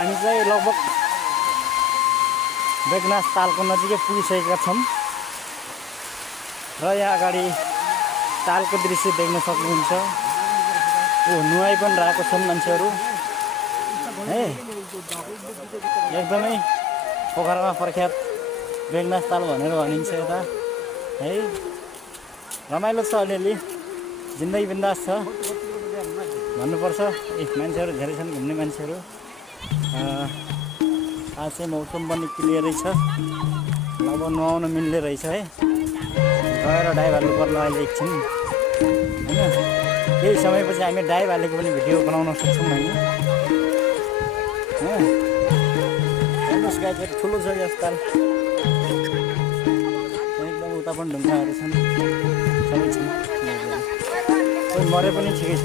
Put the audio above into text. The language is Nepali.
हामी चाहिँ लगभग बेगनास तालको नजिकै पुगिसकेका छौँ र यहाँ अगाडि तालको दृश्य देख्न सक्नुहुन्छ। नुहाइ पनि रहेको छन् मान्छेहरू है। एकदमै पोखरामा प्रख्यात बेगनास ताल भनेर भनिन्छ यता है। रमाइलो छ, अलिअलि जिन्दगी बिन्दास छ भन्नुपर्छ। मान्छेहरू धेरै छन्, घुम्ने मान्छेहरू। आज चाहिँ मौसम पनि क्लियरै छ, अब नुहाउन मिल्ने रहेछ है। गएर डाइभ हाल्नु पर्ला अहिले एकछिन होइन। केही समयपछि हामी डाइभ हालेको पनि भिडियो बनाउन सक्छौँ होइन। हेर्नुहोस् गाई चाहिँ ठुलो छ यस ताल, एकदम उता पनि ढुङ्गाहरू छन्, सबै छन्। कोही मरे पनि ठिकै छ।